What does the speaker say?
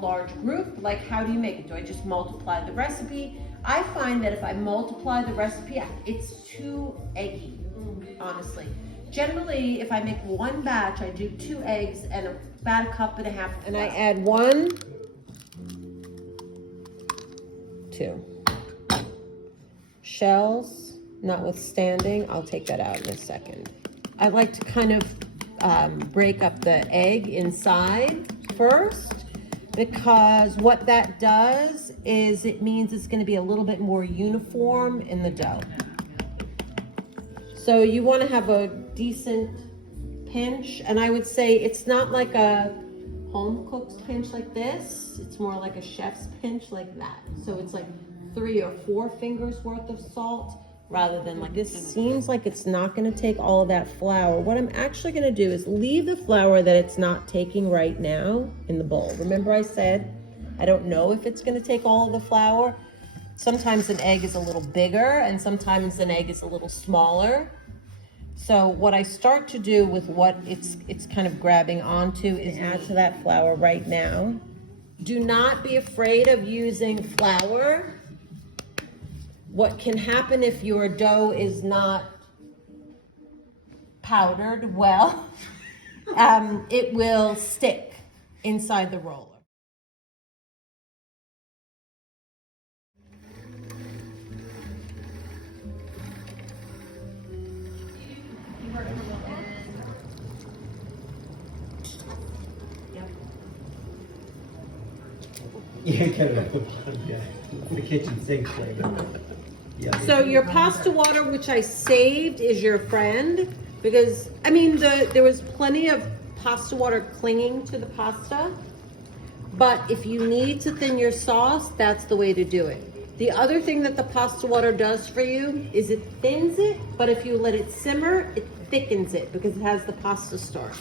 large group, like how do you make it? Do I just multiply the recipe? I find that if I multiply the recipe, it's too eggy, honestly. Generally, if I make one batch, I do 2 eggs and about a cup and a half of flour. And I add 1, 2 shells, notwithstanding. I'll take that out in a second. I like to kind of break up the egg inside first, because what that does is it means it's going to be a little bit more uniform in the dough. So you want to have a decent pinch, and I would say it's not like a home cook's pinch like this, it's more like a chef's pinch like that. So it's like 3 or 4 fingers worth of salt rather than like this. Seems like it's not going to take all of that flour. What I'm actually going to do is leave the flour that it's not taking right now in the bowl. Remember I said I don't know if it's going to take all of the flour. Sometimes an egg is a little bigger and sometimes an egg is a little smaller. So what I start to do with what it's kind of grabbing onto is add to that flour right now. Do not be afraid of using flour. What can happen if your dough is not powdered well, it will stick inside the roller. Yeah, the kitchen sink flavor. Yeah. So your pasta water, which I saved, is your friend, because I mean there was plenty of pasta water clinging to the pasta, but if you need to thin your sauce, that's the way to do it. The other thing that the pasta water does for you is it thins it, but if you let it simmer, it thickens it because it has the pasta starch.